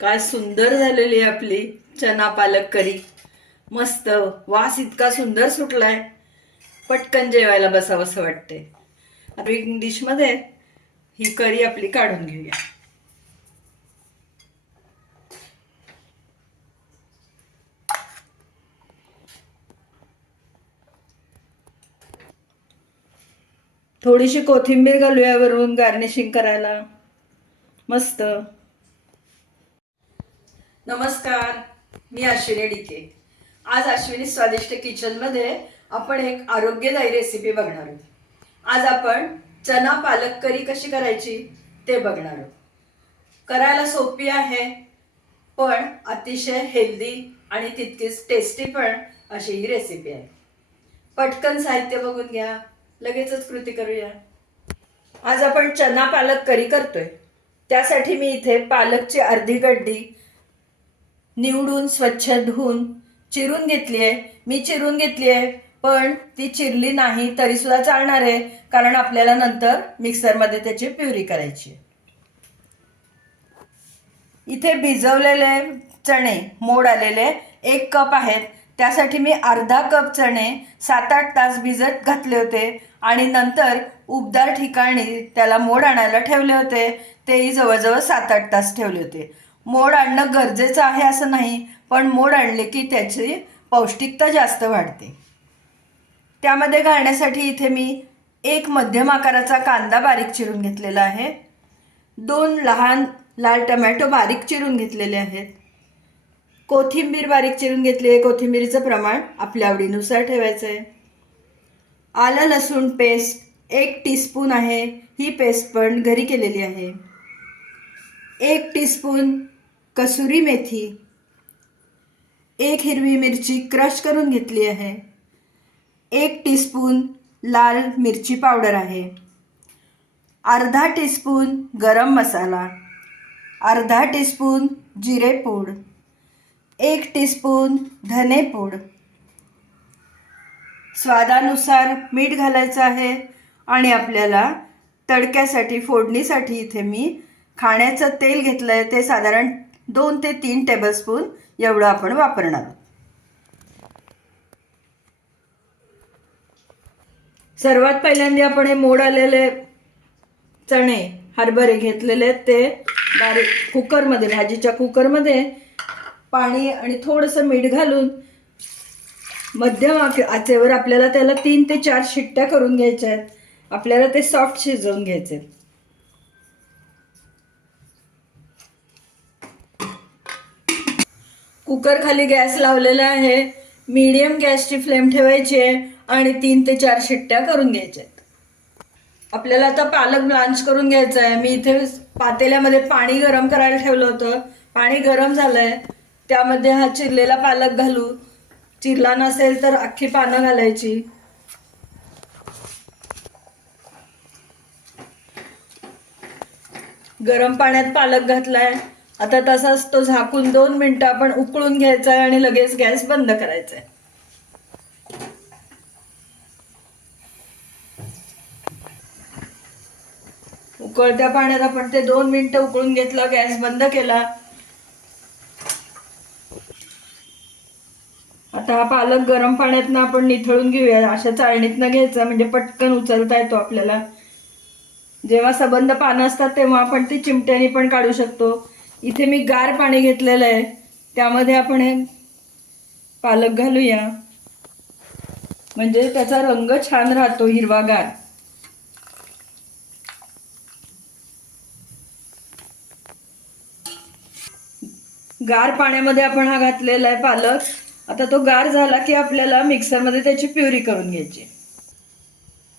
काय सुंदर झालेली आहे आपली चना पालक करी. मस्त. वास इतका सुंदर सुटलाय. पटकन जेवायला बसावंसं वाटते आता एक डिशमध्ये ही करी आपली काढून घेऊया. थोडीशी कोथिंबीर घालूया वरून गार्निशिंग करायला. मस्त. नमस्कार मी अश्विनी डिके आज अश्विनी स्वादिष्ट किचनमध्ये आपण एक आरोग्यदायी रेसिपी बघणार आहोत. आज आपण चना पालक करी कशी करायची ते बघणार आहोत. करायला सोपी आहे पण अतिशय हेल्दी आणि तितकीच टेस्टी पण अशी ही रेसिपी आहे. पटकन साहित्य बघून घ्या लगेचच कृती करूया. आज आपण चना पालक करी करतोय. त्यासाठी मी इथे पालकची अर्धी गड्डी निवडून स्वच्छ धुवून चिरून घेतली आहे. मी चिरून घेतली आहे पण ती चिरली नाही तरी सुद्धा चालणार आहे कारण आपल्याला नंतर मिक्सरमध्ये त्याची प्युरी करायची इथे भिजवलेले चणे मोड आलेले एक कप आहेत. त्यासाठी मी अर्धा कप चणे सात आठ तास भिजत घातले होते आणि नंतर उबदार ठिकाणी त्याला मोड आणायला ठेवले होते. तेही जवळजवळ सात आठ तास ठेवले होते. मोड आणणं गरजेचं आहे असं नाही पण मोड आणले की त्याची पौष्टिकता जास्त वाढते. त्यामध्ये घालण्यासाठी इथे मी एक मध्यम आकाराचा कांदा बारीक चिरून घेतलेला आहे. दोन लहान लाल टमॅटो बारीक चिरून घेतलेले आहेत. कोथिंबीर बारीक चिरून घेतली आहे. कोथिंबीरीचं प्रमाण आपल्या आवडीनुसार ठेवायचं आहे आलं लसूण पेस्ट एक टीस्पून आहे. ही पेस्ट पण घरी केलेली आहे. एक टीस्पून कसुरी मेथी. एक हिरवी मिरची क्रश करून घेतली आहे. एक टीस्पून लाल मिरची पावडर आहे. अर्धा टीस्पून गरम मसाला. अर्धा टीस्पून जिरे पूड. एक टीस्पून धने पूड. स्वादानुसार मीठ घालायचं आहे आणि आपल्याला तडक्यासाठी फोडणीसाठी इथे मी खाण्याचं तेल घेतलं आहे ते साधारण दोन ते तीन टेबलस्पून एवढं आपण वापरणार आहोत सर्वात पहिल्यांदा आपण हे मोड आलेले चणे हरभरे घेतलेले आहेत ते बारीक कुकरमध्ये भाजीच्या कुकरमध्ये पाणी आणि थोडंसं मीठ घालून मध्यम आचेवर आपल्याला त्याला तीन ते चार शिट्ट्या करून घ्यायच्या आहेत आपल्याला ते सॉफ्ट शिजवून घ्यायचे आहेत. कुकर खाली गॅस लावलेला आहे. मीडियम गॅसची फ्लेम ठेवायची आहे आणि तीन ते चार शिट्ट्या करून घ्यायच्या आहेत. आपल्याला आता पालक ब्लांच करून घ्यायचा आहे. मी इथे पातेल्यामध्ये पाणी गरम करायला ठेवलं होतं. पाणी गरम झालंय. त्यामध्ये हा चिरलेला पालक घालू. चिरला नसेल तर अख्खी पानं घालायची. गरम पाण्यात पालक घातलाय. आता तसाच तो झाकून दोन मिनटं आपण उकळून घ्यायचा आहे आणि लगेच गॅस बंद करायचा आहे उकळत्या पाण्यात आपण ते दोन मिनटं उकळून घेतलं गॅस बंद केला. आता हा पालक गरम पाण्यातनं आपण निथळून घेऊया अशा चाळणीतनं घ्यायचा म्हणजे पटकन उचलता येतो आपल्याला. जेव्हा सबंध पानं असतात तेव्हा आपण ती चिमट्याने पण काढू शकतो. इथे मी गार पाणी घेतलेलं आहे. त्यामध्ये आपण हे पालक घालूया. म्हणजे त्याचा रंग छान राहतो हिरवागार. गार पाण्यामध्ये आपण हा घातलेला आहे पालक. आता तो गार झाला की आपल्याला मिक्सरमध्ये त्याची प्युरी करून घ्यायची.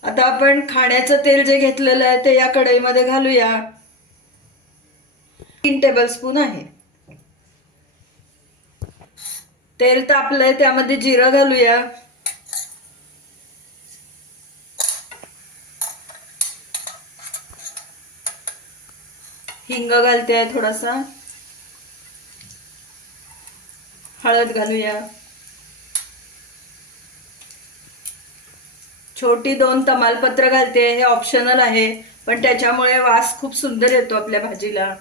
आता आपण खाण्याचं तेल जे घेतलेलं आहे ते या कढईमध्ये घालूया. तीन टेबलस्पून आहे. तेल तापलंय त्यामध्ये जिरं घालूया. हिंग घालते आहे थोडासा. हळद घालूया. छोटी दोन तमालपत्र घालते हे ऑप्शनल आहे पण त्याच्यामुळे वास खूप सुंदर येतो आपल्या भाजीला.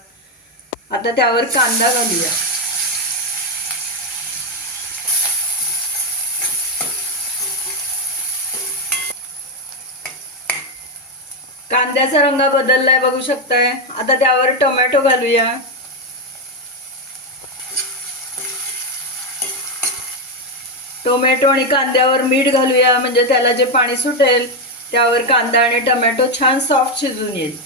आता त्यावर कांदा घालूया. कांद्याचा रंग बदललाय बघू शकताय. आता त्यावर टोमॅटो घालूया. टोमॅटो आणि कांद्यावर मीठ घालूया म्हणजे त्याला जे पाणी सुटेल त्यावर कांदा आणि टोमॅटो छान सॉफ्ट शिजून येईल.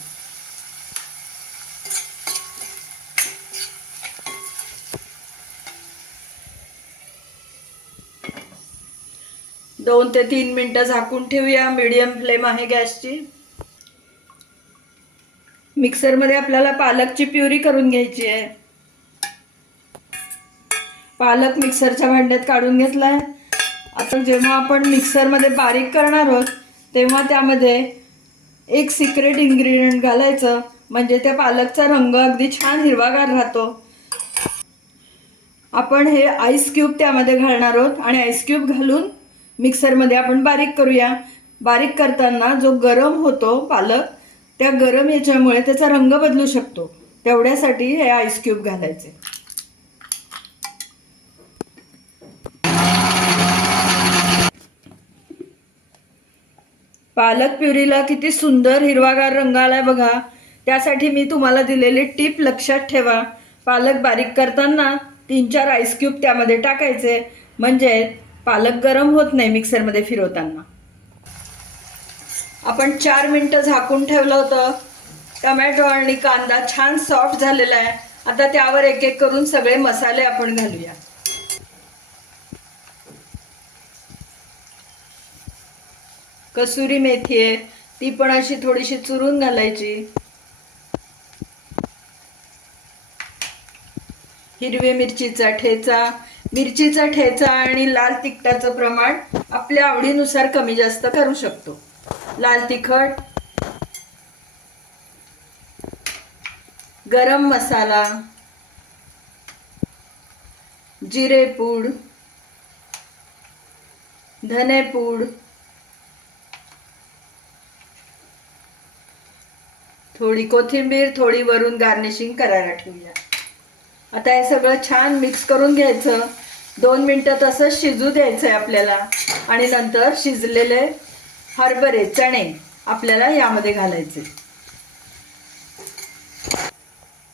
दोन ते तीन मिनटं झाकून ठेवूया. मीडियम फ्लेम आहे गॅसची. मिक्सरमध्ये आपल्याला पालकची प्युरी करून घ्यायची आहे. पालक मिक्सरच्या भांड्यात काढून घेतलाय. आता जेव्हा आपण मिक्सरमध्ये बारीक करणार आहोत तेव्हा त्यामध्ये एक सिक्रेट इन्ग्रेडियंट घालायचं. म्हणजे त्या पालकचा रंग अगदी छान हिरवागार राहतो. आपण हे आईस क्यूब त्यामध्ये घालणार आहोत आणि आईस क्यूब घालून मिक्सरमध्ये आपण बारीक करूया. बारीक करताना जो गरम होतो पालक त्या गरम याच्यामुळे त्याचा रंग बदलू शकतो. तेवढ्यासाठी हे आईस क्यूब घालायचे. पालक प्युरीला किती सुंदर हिरवागार रंग आलाय बघा. त्यासाठी मी तुम्हाला दिलेली टीप लक्षात ठेवा. पालक बारीक करताना तीन चार आईस क्यूब त्यामध्ये टाकायचे. म्हणजे पालक गरम होत नाही मिक्सरमध्ये फिरवताना. आपण चार मिनटं झाकून ठेवलं होतं. टमॅटो आणि कांदा छान सॉफ्ट झालेला आहे. आता त्यावर एक एक करून सगळे मसाले आपण घालूया. कसुरी मेथी आहे. ती पण अशी थोडीशी चुरून घालायची. हिरवी मिरचीचा ठेचा मिरचीचा ठेचा आणि लाल तिखटाचं प्रमाण आपल्या आवडीनुसार कमी जास्त करू शकतो. लाल तिखट गरम मसाला जिरेपूड धनेपूड थोडी कोथिंबीर थोडी वरून गार्निशिंग करायला ठेवूया. आता हे सगळं छान मिक्स करून घ्यायचं. दोन मिनटं तसंच शिजू द्यायचं आहे आपल्याला. आणि नंतर शिजलेले हरभरे चणे आपल्याला यामध्ये घालायचे.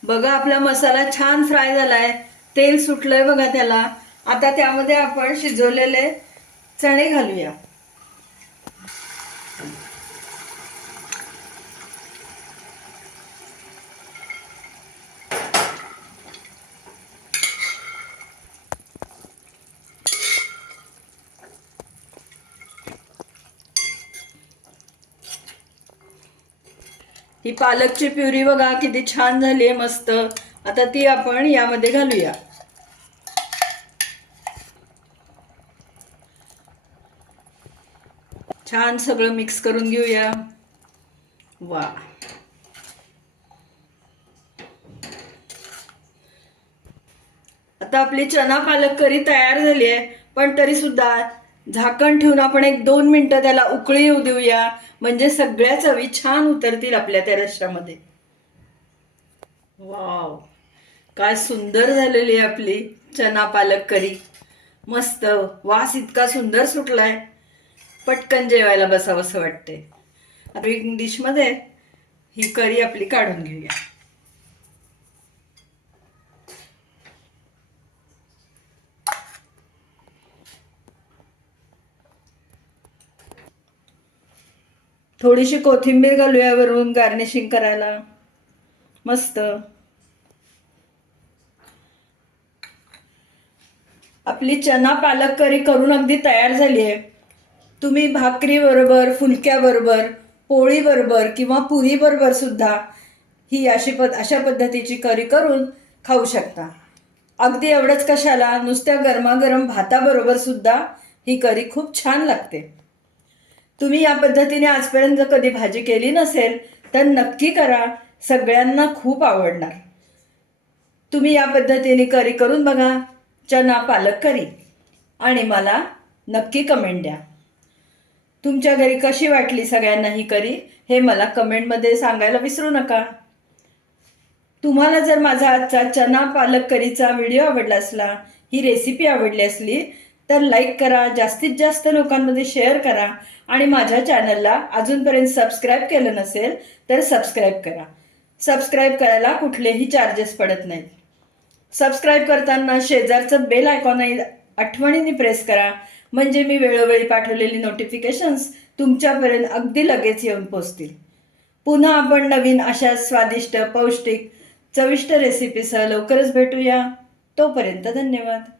बघा आपला मसाला छान फ्राय झालाय. तेल सुटलंय बघा त्याला. आता त्यामध्ये आपण शिजवलेले चणे घालूया. ही पालकची प्युरी बघा किती छान झाली आहे मस्त. आता ती आपण यामध्ये घालूया. छान सगळं मिक्स करून घेऊया. वा. आता आपली चना पालक करी तयार झाली आहे पण तरी सुद्धा झाकण ठेवून आपण एक दोन मिनटं त्याला उकळी येऊ देऊया. म्हणजे सगळ्या चवी छान उतरतील आपल्या त्या रश्यामध्ये वाव. काय सुंदर झालेली आहे आपली चना पालक करी. मस्त. वास इतका सुंदर सुटलाय. पटकन जेवायला बसावंसं वाटते आता एक डिशमध्ये ही करी आपली काढून घेऊया. थोडीशी कोथिंबीर घालूया वरून गार्निशिंग करायला. मस्त. आपली चना पालक करी करून अगदी तयार झाली आहे. तुम्ही भाकरी बरोबर फुलक्या बरोबर पोळी बरोबर किंवा पुरी बरोबर सुद्धा ही अशी पद अशा पद्धतीची करी करून खाऊ शकता. अगदी एवढंच कशाला नुसत्या गरमागरम भाताबरोबर सुद्धा ही करी खूप छान लागते. तुम्ही या पद्धतीने आजपर्यंत कधी भाजी केली नसेल तर नक्की करा. सगळ्यांना खूप आवडणार. तुम्ही या पद्धतीने करी करून बघा. चना पालक करी. आणि मला नक्की कमेंट द्या. तुमच्या घरी कशी वाटली सगळ्यांना ही करी हे मला कमेंटमध्ये सांगायला विसरू नका. तुम्हाला जर माझा आजचा चना पालक करीचा व्हिडिओ आवडला असला ही रेसिपी आवडली असली तर लाईक करा. जास्तीत जास्त लोकांमध्ये शेअर करा. आणि माझ्या चॅनलला अजूनपर्यंत सबस्क्राईब केलं नसेल तर सबस्क्राईब करा. सबस्क्राईब करायला कुठलेही चार्जेस पडत नाहीत. सबस्क्राईब करताना शेजारचं बेल आयकॉन आठवणीने प्रेस करा. म्हणजे मी वेळोवेळी पाठवलेली नोटिफिकेशन्स तुमच्यापर्यंत अगदी लगेच येऊन पोचतील. पुन्हा आपण नवीन अशा स्वादिष्ट पौष्टिक चविष्ट रेसिपीसह लवकरच भेटूया. तोपर्यंत धन्यवाद.